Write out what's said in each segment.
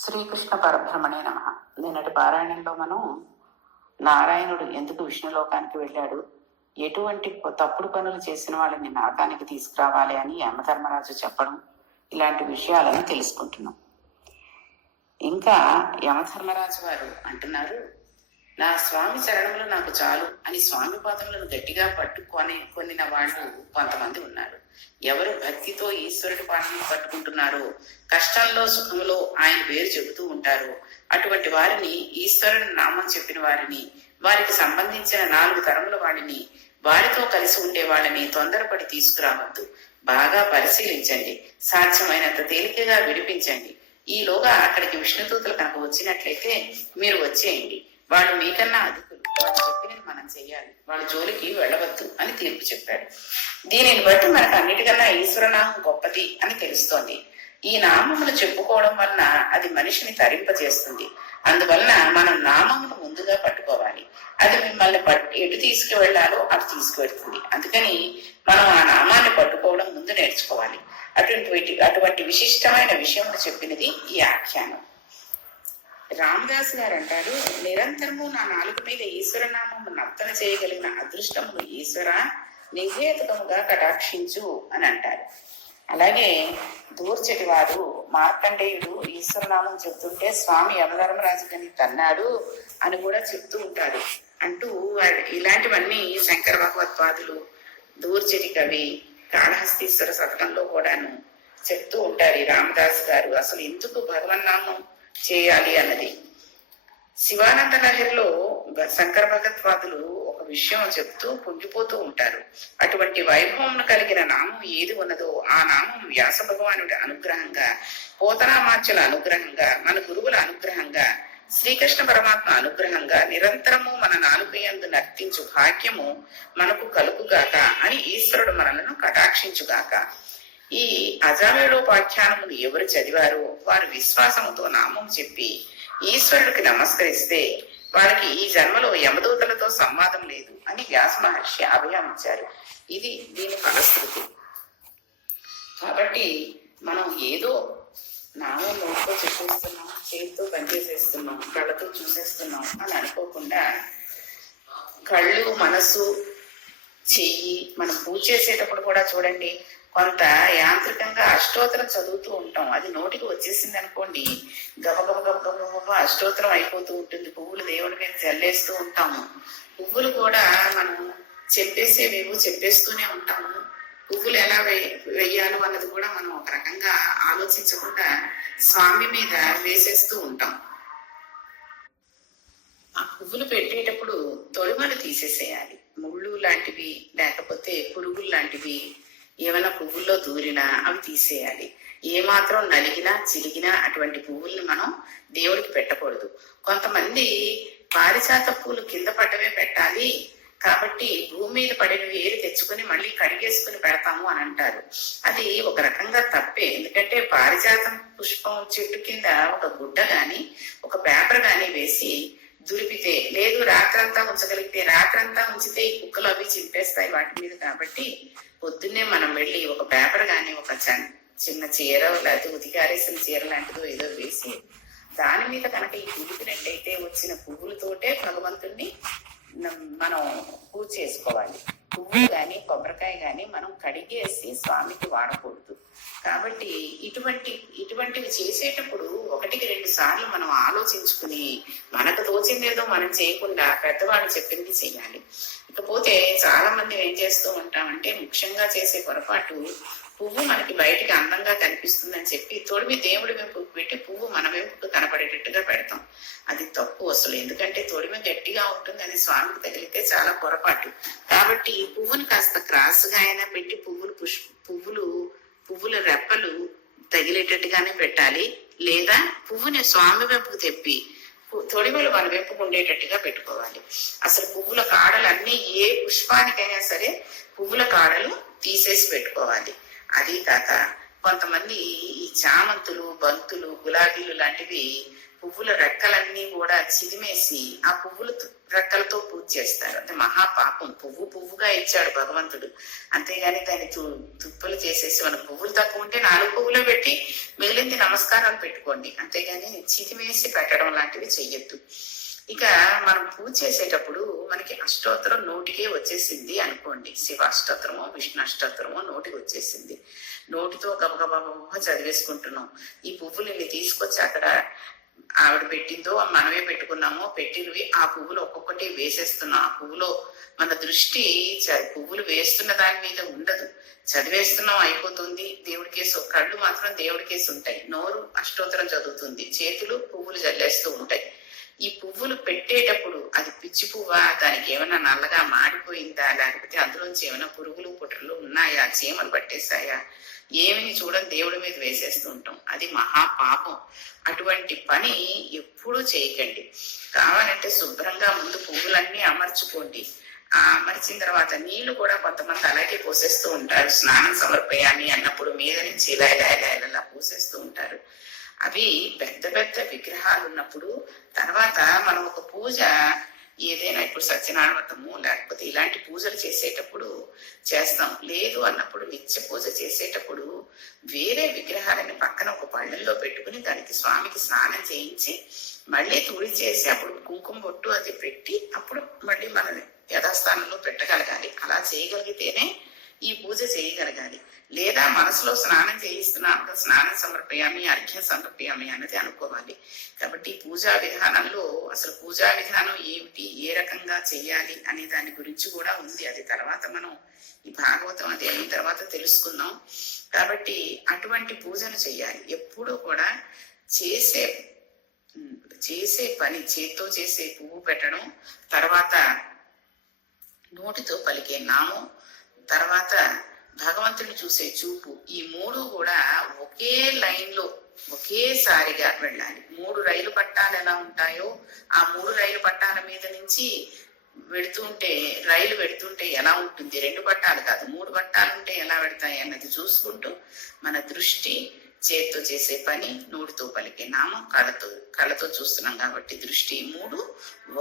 శ్రీకృష్ణ పరబ్రహ్మణే నమః. నిన్నటి పారాయణంలో మనం నారాయణుడు ఎందుకు విష్ణులోకానికి వెళ్ళాడు, ఎటువంటి తప్పుడు పనులు చేసిన వాళ్ళని నరకానికి తీసుకురావాలి అని యమధర్మరాజు చెప్పడం, ఇలాంటి విషయాలను తెలుసుకుంటున్నాం. ఇంకా యమధర్మరాజు వారు అంటున్నారు, నా స్వామి చరణములు నాకు చాలు అని స్వామి పాదములను గట్టిగా కొనిన వాళ్ళు కొంతమంది ఉన్నారు. ఎవరు భక్తితో ఈశ్వరుడి పాదములు పట్టుకుంటున్నారో, కష్టంలో సుఖంలో ఆయన పేరు చెబుతూ ఉంటారో, అటువంటి వారిని, ఈశ్వరుని నామం చెప్పిన వారిని, వారికి సంబంధించిన 4 తరముల వాడిని, వారితో కలిసి ఉండే వాళ్ళని తొందరపడి తీసుకురావద్దు. బాగా పరిశీలించండి, సాధ్యమైనంత తేలికగా విడిపించండి. ఈలోగా అక్కడికి విష్ణుదూతలు కనుక వచ్చినట్లయితే మీరు వచ్చేయండి. వాళ్ళు మీకన్నా అధికులు, వాళ్ళు చెప్పినది మనం చెయ్యాలి, వాళ్ళ జోలికి వెళ్ళవద్దు అని తీర్పు చెప్పాడు. దీనిని బట్టి మనకు అన్నిటికన్నా ఈశ్వరనామం గొప్పది అని తెలుస్తోంది. ఈ నామములు చెప్పుకోవడం వలన అది మనిషిని తరింపజేస్తుంది. అందువలన మనం నామమును ముందుగా పట్టుకోవాలి. అది మిమ్మల్ని ఎటు తీసుకువెళ్లాలో అటు తీసుకువెళ్తుంది. అందుకని మనం ఆ నామాన్ని పట్టుకోవడం ముందు నేర్చుకోవాలి. అటువంటి విశిష్టమైన విషయములు చెప్పినది ఈ ఆఖ్యానం. రామదాసు గారు అంటారు, నిరంతరము నా నాలుగు మీద ఈశ్వరనామము నర్తన చేయగలిగిన అదృష్టమును ఈశ్వర నిర్హేతుకముగా కటాక్షించు అని అంటారు. అలాగే దూర్చటి వారు మార్కండేయుడు ఈశ్వరనామం చెప్తుంటే స్వామి యమధర్మరాజు గని తన్నాడు అని కూడా చెప్తూ ఉంటారు. అంటూ ఇలాంటివన్నీ శంకర భగవత్పాదులు, దూర్చటి కవి, కాళహస్తీశ్వర శతకంలో కూడాను చెప్తూ ఉంటారు. ఈ రామదాసు గారు అసలు ఎందుకు భగవన్నామం చేయాలి అన్నది. శివానంద లహరిలో శంకర భగవత్పాదులు ఒక విషయం చెప్తూ పొంగిపోతూ ఉంటారు. అటువంటి వైభవం కలిగిన నామం ఏది ఉన్నదో ఆ నామం వ్యాస భగవానుడి అనుగ్రహంగా, పోతనామాచ్యుల అనుగ్రహంగా, మన గురువుల అనుగ్రహంగా, శ్రీకృష్ణ పరమాత్మ అనుగ్రహంగా నిరంతరము మన నాలుకయందు నర్తించు భాగ్యము మనకు కలుగుగాక అని ఈశ్వరుడు మనలను కటాక్షించుగాక. ఈ అజామేళోపాఖ్యానమును ఎవరు చదివారో వారు విశ్వాసముతో నామం చెప్పి ఈశ్వరుడికి నమస్కరిస్తే వారికి ఈ జన్మలో యమదూతలతో సంవాదం లేదు అని వ్యాస మహర్షి అభయమిచ్చారు. ఇది దీని ఫలశ్రుతి. కాబట్టి మనం ఏదో నామం నోటితో చెప్పేస్తున్నాం, చేతితో పనిచేసేస్తున్నాం, కళ్ళతో చూసేస్తున్నాం అని అనుకోకుండా కళ్ళు, మనసు, చెయ్యి మనం పూజ చేసేటప్పుడు కూడా చూడండి, కొంత యాంత్రికంగా అష్టోత్తరం చదువుతూ ఉంటాం. అది నోటికి వచ్చేసింది అనుకోండి, గబగబ గబగబ అష్టోత్తరం అయిపోతూ ఉంటుంది. పువ్వులు దేవుడి మీద చల్లేస్తూ ఉంటాము. పువ్వులు కూడా మనం చెప్పేస్తూనే ఉంటాము. పువ్వులు ఎలా వెయ్యాలో అన్నది కూడా మనం ఒక రకంగా ఆలోచించకుండా స్వామి మీద వేసేస్తూ ఉంటాం. ఆ పువ్వులు పెట్టేటప్పుడు తొడిమలు తీసేసేయాలి. ముళ్ళు లాంటివి లేకపోతే పురుగులు లాంటివి ఏమైనా పువ్వుల్లో దూరినా అవి తీసేయాలి. ఏమాత్రం నలిగినా చిలిగినా అటువంటి పువ్వుల్ని మనం దేవుడికి పెట్టకూడదు. కొంతమంది పారిజాత పూలు కింద పడ్డవే పెట్టాలి, కాబట్టి భూమి మీద పడినవి ఏరి తెచ్చుకొని మళ్ళీ కడిగేసుకుని పెడతాము అని అంటారు. అది ఒక రకంగా తప్పే. ఎందుకంటే పారిజాతం పుష్పం చెట్టు కింద ఒక గుడ్డ గాని ఒక పేపర్ గాని వేసి దురిపితే, లేదు రాత్రంతా ఉంచగలిగితే, రాత్రంతా ఉంచితే ఈ కుక్కలు అవి చింపేస్తాయి వాటి మీద. కాబట్టి పొద్దున్నే మనం వెళ్ళి ఒక పేపర్ గాని ఒక చిన్న చీర లేకపోతే ఉతికారేసిన చీర లాంటిదో ఏదో వేసి దాని మీద కనుక ఈ దులిపినట్టయితే వచ్చిన పువ్వులతోటే భగవంతుణ్ణి మనం పూజ చేసుకోవాలి. పువ్వులు గాని కొబ్బరికాయ గాని మనం కడిగేసి స్వామికి వాడకూడదు. కాబట్టి ఇటువంటివి చేసేటప్పుడు 1-2 సార్లు మనం ఆలోచించుకుని మనకు తోచిందేదో మనం చేయకుండా పెద్దవాళ్ళు చెప్పింది చెయ్యాలి. ఇకపోతే చాలా మంది ఏం చేస్తూ ఉంటామంటే, ముఖ్యంగా చేసే పొరపాటు, పువ్వు మనకి బయటికి అందంగా కనిపిస్తుందని చెప్పి తొడిమి దేవుడి వెంపుకు పెట్టి పువ్వు మన వెంపుకు కనపడేటట్టుగా పెడతాం. అది తప్పు అసలు. ఎందుకంటే తొడిమి గట్టిగా ఉంటుంది, అది స్వామికి తగిలితే చాలా పొరపాటు. కాబట్టి పువ్వుని కాస్త క్రాస్గా అయినా పెట్టి పువ్వుల రెప్పలు తగిలేటట్టుగానే పెట్టాలి. లేదా పువ్వుని స్వామి వెంపుకు తెప్పి తొడిమలు మన వెంపుకు ఉండేటట్టుగా పెట్టుకోవాలి. అసలు పువ్వుల కాడలన్నీ ఏ పుష్పానికైనా సరే పువ్వుల కాడలు తీసేసి పెట్టుకోవాలి. అది కాక కొంతమంది ఈ చామంతులు, బంతులు, గులాబీలు లాంటివి పువ్వుల రెక్కలన్నీ కూడా చిదిమేసి ఆ పువ్వుల రెక్కలతో పూజ చేస్తారు. అంటే మహాపాపం. పువ్వుగా ఇచ్చాడు భగవంతుడు, అంతేగాని దాన్ని తుప్పలు చేసేసి, మన పువ్వులు తక్కువ ఉంటే 4 పువ్వులు పెట్టి మిగిలిన మిగిలింది నమస్కారాలు పెట్టుకోండి, అంతేగాని చితిమేసి పెట్టడం లాంటివి చెయ్యొద్దు. ఇక మనం పూజ చేసేటప్పుడు మనకి అష్టోత్తరం నోటికే వచ్చేసింది అనుకోండి, శివ అష్టోత్తరమో విష్ణు అష్టోత్తరమో నోటికి వచ్చేసింది, నోటితో గబగబా చదివేసుకుంటున్నాం. ఈ పువ్వులు ఇన్ని తీసుకొచ్చి అక్కడ ఆవిడ పెట్టిందో మనమే పెట్టుకున్నామో పెట్టినవి ఆ పువ్వులు ఒక్కొక్కటి వేసేస్తున్నాం. ఆ పువ్వులో మన దృష్టి పువ్వులు వేస్తున్న దాని మీద ఉండదు, చదివేస్తున్నాం అయిపోతుంది. దేవుడికేసి కళ్ళు మాత్రం దేవుడికేసి ఉంటాయి, నోరు అష్టోత్తరం చదువుతుంది, చేతులు పువ్వులు జల్లేస్తూ ఉంటాయి. ఈ పువ్వులు పెట్టేటప్పుడు అది పిచ్చి పువ్వా, దానికి ఏమైనా నల్లగా మాడిపోయిందా, లేకపోతే అందులోంచి ఏమైనా పురుగులు పుట్రలు ఉన్నాయా, చీమలు పట్టేశాయా, ఏమిని చూడని దేవుడి మీద వేసేస్తూ ఉంటాం. అది మహాపాపం. అటువంటి పని ఎప్పుడూ చేయకండి. కావాలంటే శుభ్రంగా ముందు పువ్వులన్నీ అమర్చుకోండి. ఆ అమర్చిన తర్వాత నీళ్లు కూడా కొంతమంది అలాగే పోసేస్తూ ఉంటారు. స్నానం సమర్పయామి అన్నప్పుడు మీద నుంచి ఇలా ఇలా ఇలా ఇలా పోసేస్తూ ఉంటారు. అవి పెద్ద పెద్ద విగ్రహాలు ఉన్నప్పుడు తర్వాత మనం ఒక పూజ ఏదైనా ఇప్పుడు సత్యనారాయణ వ్రతము లేకపోతే ఇలాంటి పూజలు చేసేటప్పుడు చేస్తాం. లేదు అన్నప్పుడు నిత్య పూజ చేసేటప్పుడు వేరే విగ్రహాలని పక్కన ఒక పళ్ళల్లో పెట్టుకుని దానికి స్వామికి స్నానం చేయించి మళ్ళీ తుడి చేసి అప్పుడు కుంకుమ బొట్టు అది పెట్టి అప్పుడు మళ్ళీ మన యథాస్థానంలో పెట్టగలగాలి. అలా చేయగలిగితేనే ఈ పూజ చేయగలగాలి. లేదా మనసులో స్నానం చేయిస్తున్నాను, స్నానం సమర్పయామి అర్ఘ్యం సమర్పయామి అన్నది అనుకోవాలి. కాబట్టి పూజా విధానంలో అసలు పూజా విధానం ఏమిటి, ఏ రకంగా చెయ్యాలి అనే దాని గురించి కూడా ఉంది. అది తర్వాత మనం ఈ భాగవతం అది అయిన తర్వాత తెలుసుకుందాం. కాబట్టి అటువంటి పూజను చెయ్యాలి. ఎప్పుడూ కూడా చేసే పని, చేత్తో చేసే పువ్వు పెట్టడం, తర్వాత నోటితో పలికే నామం, తర్వాత భగవంతుని చూసే చూపు, ఈ మూడు కూడా ఒకే లైన్ లో ఒకేసారిగా వెళ్ళాలి. 3 రైలు పట్టాలు ఎలా ఉంటాయో ఆ 3 రైలు పట్టాల మీద నుంచి రైలు వెడుతుంటే ఎలా ఉంటుంది, 2 పట్టాలు కాదు 3 పట్టాలు ఉంటే ఎలా పెడతాయి అన్నది చూసుకుంటూ మన దృష్టి చేత్తో చేసే పని, నోటితో పలికే నామం, కళ్ళతో చూస్తున్నాం కాబట్టి దృష్టి 3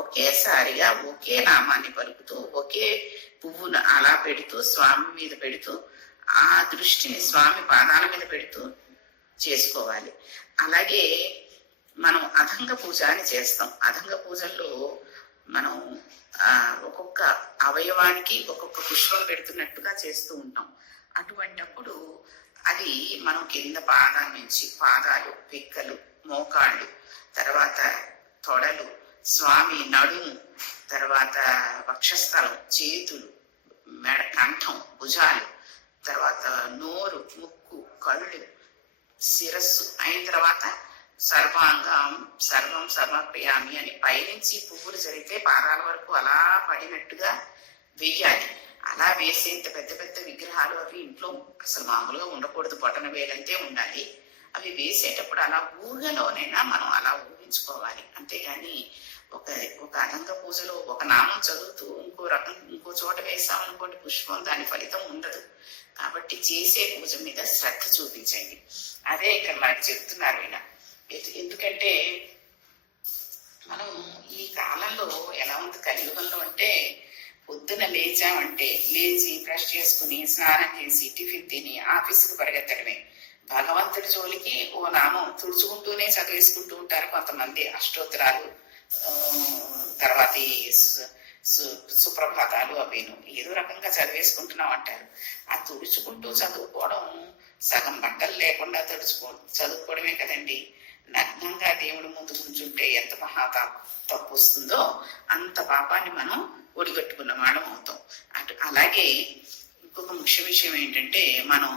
ఒకేసారిగా ఒకే నామాన్ని పలుకుతూ ఒకే పువ్వును అలా పెడుతూ స్వామి మీద పెడుతూ ఆ దృష్టిని స్వామి పాదాల మీద పెడుతూ చేసుకోవాలి. అలాగే మనం అధంగ పూజ అని చేస్తాం. అధంగ పూజల్లో మనం ఒక్కొక్క అవయవానికి ఒక్కొక్క పుష్పం పెడుతున్నట్టుగా చేస్తూ ఉంటాం. అటువంటప్పుడు అది మనం కింద పాదాల నుంచి పాదాలు, పిక్కలు, మోకాళ్ళు, తర్వాత తొడలు, స్వామి నడుము, తర్వాత వక్షస్థలం, చేతులు, మెడ, కంఠం, భుజాలు, తర్వాత నోరు, ముక్కు, కళ్ళు, శిరస్సు అయిన తర్వాత సర్వం సమర్పయామి అని పైనుంచి పువ్వులు జరిగితే పాదాల వరకు అలా పడినట్టుగా వెయ్యాలి. అలా వేసేంత పెద్ద పెద్ద విగ్రహాలు అవి ఇంట్లో అసలు మామూలుగా ఉండకూడదు, బొటన వేలంతే ఉండాలి. అవి వేసేటప్పుడు అలా ఊహలోనైనా మనం అలా ఊహించుకోవాలి. అంతేగాని ఒక అనంత పూజలో ఒక నామం చదువుతూ ఇంకో చోట వేసాం అనుకోండి పుష్పం, దాని ఫలితం ఉండదు. కాబట్టి చేసే పూజ మీద శ్రద్ధ చూపించండి. అదే ఇక్కడ మనకు చెప్తున్నారు ఆయన. ఎందుకంటే మనం ఈ కాలంలో ఎలా ఉంది కలియుగంలో అంటే, పొద్దున లేచి బ్రష్ చేసుకుని స్నానం చేసి టిఫిన్ తిని ఆఫీసుకు పరిగెత్తడమే. భగవంతుడి జోలికి ఓ నామం తుడుచుకుంటూనే చదివేసుకుంటూ ఉంటారు కొంతమంది. అష్టోత్తరాలు, తర్వాత సుప్రభాతాలు అవేను ఏదో రకంగా చదివేసుకుంటున్నాం అంటారు. ఆ తుడుచుకుంటూ చదువుకోవడం సగం బట్టలు లేకుండా చదువుకోవడమే కదండి. నగ్నంగా దేవుడి ముందు కూర్చుంటే ఎంత తప్పు వస్తుందో అంత పాపాన్ని మనం ఒడిగట్టుకున్న వాళ్ళం అవుతాం. అలాగే ఇంకొక ముఖ్య విషయం ఏంటంటే, మనం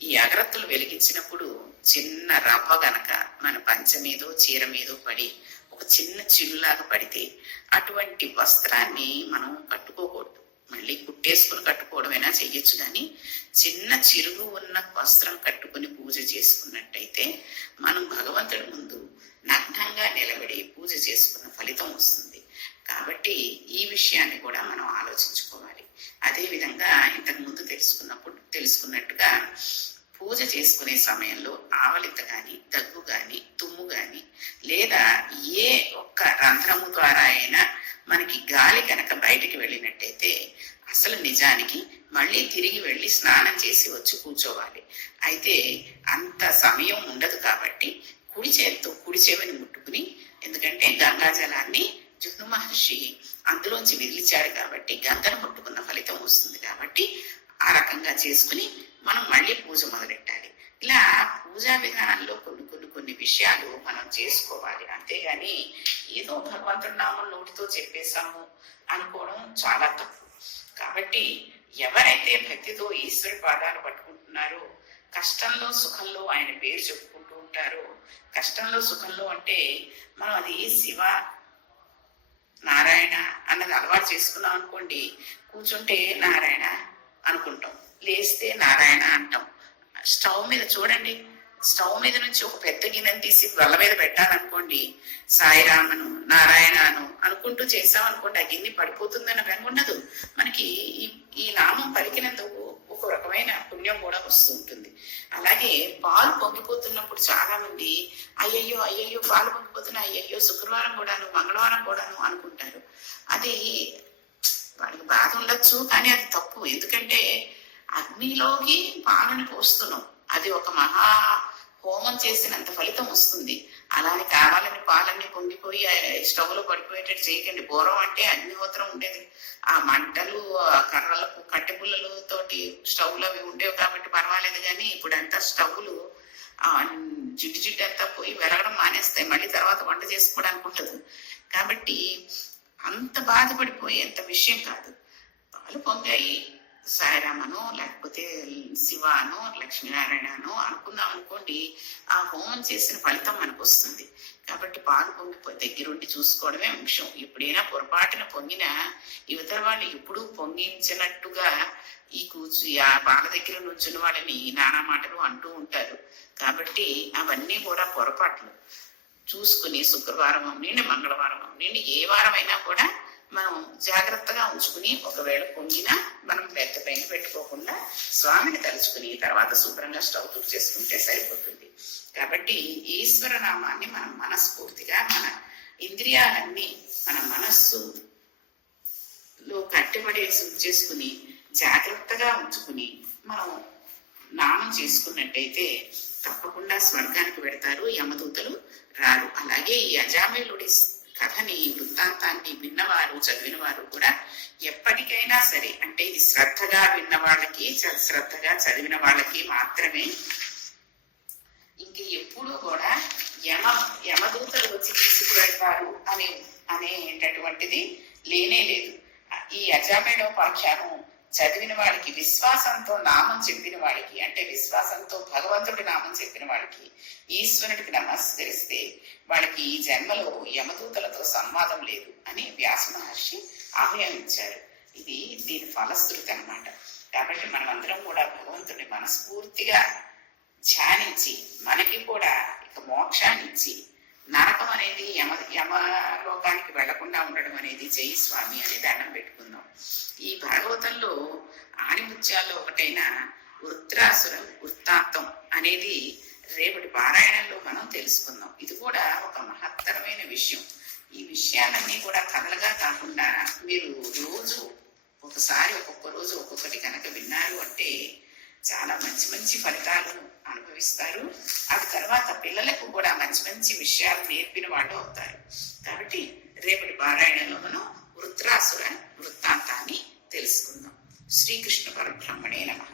ఈ అగరత్తులు వెలిగించినప్పుడు చిన్న రవ్వ గనక మన పంచ మీదో చీర మీదో పడి ఒక చిన్న చిల్లులాగా పడితే అటువంటి వస్త్రాన్ని మనం కట్టుకోకూడదు. మళ్ళీ కుట్టేసుకుని కట్టుకోవడమైనా చెయ్యొచ్చు, కానీ చిన్న చిరుగు ఉన్న వస్త్రం కట్టుకుని పూజ చేసుకున్నట్టయితే మనం భగవంతుడి ముందు నగ్నంగా నిలబడి పూజ చేసుకున్న ఫలితం వస్తుంది. కాబట్టి ఈ విషయాన్ని కూడా మనం ఆలోచించుకోవాలి. అదేవిధంగా ఇంతకు ముందు తెలుసుకున్నట్టుగా పూజ చేసుకునే సమయంలో ఆవలింత గాని, దగ్గు గాని, తుమ్ము గాని, లేదా ఏ ఒక్క రంధ్రము ద్వారా అయినా మనకి గాలి కనుక బయటికి వెళ్ళినట్టయితే అసలు నిజానికి మళ్ళీ తిరిగి వెళ్ళి స్నానం చేసి వచ్చి కూర్చోవాలి. అయితే అంత సమయం ఉండదు కాబట్టి కాబట్టి కుడి చేతితో కుడి చెవిని ముట్టుకుని, ఎందుకంటే గంగా జలాన్ని జుహ్ను మహర్షి అందులోంచి విదిలిచాడు కాబట్టి గంగను ముట్టుకున్న ఫలితం వస్తుంది కాబట్టి ఆ రకంగా చేసుకుని మనం మళ్ళీ పూజ మొదలెట్టాలి. ఇలా పూజా విధానంలో కొన్ని విషయాలు మనం చేసుకోవాలి. అంతేగాని ఏదో భగవంతుడి నామం నోటితో చెప్పేశాము అనుకోవడం చాలా తప్పు. కాబట్టి ఎవరైతే భక్తితో ఈశ్వరి పాదాలు పట్టుకుంటున్నారో, కష్టంలో సుఖంలో ఆయన పేరు చెప్పుకుంటూ ఉంటారో, కష్టంలో సుఖంలో అంటే మనం అది శివ నారాయణ అన్నది అలవాటు చేసుకున్నాం అనుకోండి, కూర్చుంటే నారాయణ అనుకుంటాం, లేస్తే నారాయణ అంటాం. స్టవ్ మీద చూడండి, స్టవ్ మీద నుంచి ఒక పెద్ద గిన్నెని తీసి వల్ల మీద పెట్టాలనుకోండి, సాయిరామను నారాయణను అనుకుంటూ చేసామనుకోండి, ఆ గిన్నె పడిపోతుందన్న బెంగ ఉండదు. మనకి ఈ నామం పలికినందుకు ఒక రకమైన పుణ్యం కూడా వస్తూ ఉంటుంది. అలాగే పాలు పొంగిపోతున్నప్పుడు చాలా మంది అయ్యయ్యో అయ్యయ్యో పాలు పొంగిపోతున్నాయి, అయ్యయ్యో శుక్రవారం కూడాను మంగళవారం కూడాను అనుకుంటారు. అది వాడికి బాధ ఉండొచ్చు, కానీ అది తప్పు. ఎందుకంటే అగ్నిలోకి పాలను పోస్తున్నాం, అది ఒక మహా హోమం చేసినంత ఫలితం వస్తుంది. అలానే కావాలని పాలన్నీ పొంగిపోయి స్టవ్ లో పడిపోయేటట్టు చేయకండి. పూర్వం అంటే అగ్నిహోత్రం ఉండేది, ఆ మంటలు కర్రలకు కట్టె పుల్లలతోటి స్టవ్లు అవి ఉండేవి కాబట్టి పర్వాలేదు. కానీ ఇప్పుడు అంతా స్టవ్లు జిడ్డు అంతా పోయి వెలగడం మానేస్తాయి, మళ్ళీ తర్వాత వంట చేసుకోవడానికి ఉంటుంది. కాబట్టి అంత బాధపడిపోయేంత విషయం కాదు. పాలు పొంగాయి, సాయిరామనో లేకపోతే శివానో లక్ష్మీనారాయణనో అనుకుందాం అనుకోండి, ఆ హోమం చేసిన ఫలితం మనకు వస్తుంది. కాబట్టి పాలు పొంగిపోయి దగ్గరుండి చూసుకోవడమే ముఖ్యం. ఎప్పుడైనా పొరపాటున పొంగినా యువతల వాళ్ళు ఎప్పుడూ పొంగించినట్టుగా ఆ పాల దగ్గర నుంచిన వాళ్ళని నానా మాటలు అంటూ ఉంటారు. కాబట్టి అవన్నీ కూడా పొరపాట్లు. చూసుకుని శుక్రవారం అవనండి, మంగళవారం అవనండి, ఏ వారం అయినా కూడా మనం జాగ్రత్తగా ఉంచుకుని, ఒకవేళ పొంగినా మనం బెత్త పైన పెట్టుకోకుండా స్వామిని తలుచుకుని తర్వాత శుభ్రంగా స్టవ్ తుడి చేసుకుంటే సరిపోతుంది. కాబట్టి ఈశ్వర నామాన్ని మనం మనస్ఫూర్తిగా, మన ఇంద్రియాలన్నీ మన మనస్సులో కట్టుబడేసి ఉంచేసుకుని జాగ్రత్తగా ఉంచుకుని మనం నామం చేసుకున్నట్టయితే తప్పకుండా స్వర్గానికి వెడతారు, యమదూతలు రారు. అలాగే ఈ అజామిలుడి కథని, వృత్తాంతాన్ని విన్నవారు చదివిన వారు కూడా ఎప్పటికైనా సరే, అంటే ఇది శ్రద్ధగా విన్న వాళ్ళకి, శ్రద్ధగా చదివిన వాళ్ళకి మాత్రమే, ఇంక ఎప్పుడూ కూడా యమదూతలు వచ్చి తీసుకువెళ్తారు అనేటటువంటిది లేనే లేదు. ఈ అజామేడోపాఖ్యానం చదివిన వాడికి, విశ్వాసంతో నామం చెప్పిన వాడికి, అంటే విశ్వాసంతో భగవంతుడి నామం చెప్పిన వాడికి, ఈశ్వరుడికి నమస్కరిస్తే వాడికి ఈ జన్మలో యమదూతలతో సంవాదం లేదు అని వ్యాస మహర్షి అభయం ఇచ్చారు. ఇది దీని ఫలశ్రుతి అన్నమాట. కాబట్టి మనమందరం కూడా భగవంతుడిని మనస్ఫూర్తిగా ధ్యానించి మనకి కూడా ఇక మోక్షాన్ని ఇచ్చి, నరకం అనేది యమలోకానికి వెళ్లకుండా ఉండడం అనేది జై స్వామి అని దండం పెట్టుకుందాం. ఈ భాగవతంలో ఆణిముత్యాల్లో ఒకటైన వృత్రాసుర వృత్తాంతం అనేది రేపటి పారాయణంలో మనం తెలుసుకుందాం. ఇది కూడా ఒక మహత్తరమైన విషయం. ఈ విషయాలన్నీ కూడా కథలుగా కాకుండా మీరు రోజు ఒకసారి ఒక్కొక్క రోజు ఒక్కొక్కటి కనుక విన్నారు అంటే చాలా మంచి మంచి ఫలితాలను అనుభవిస్తారు. అది తర్వాత పిల్లలకు కూడా మంచి మంచి విషయాలు నేర్పిన వాళ్ళు అవుతారు. కాబట్టి రేపటి పారాయణంలో మనం వృత్రాసుర వృత్తాంతాన్ని తెలుసుకుందాం. శ్రీకృష్ణ పరబ్రహ్మణే నమః.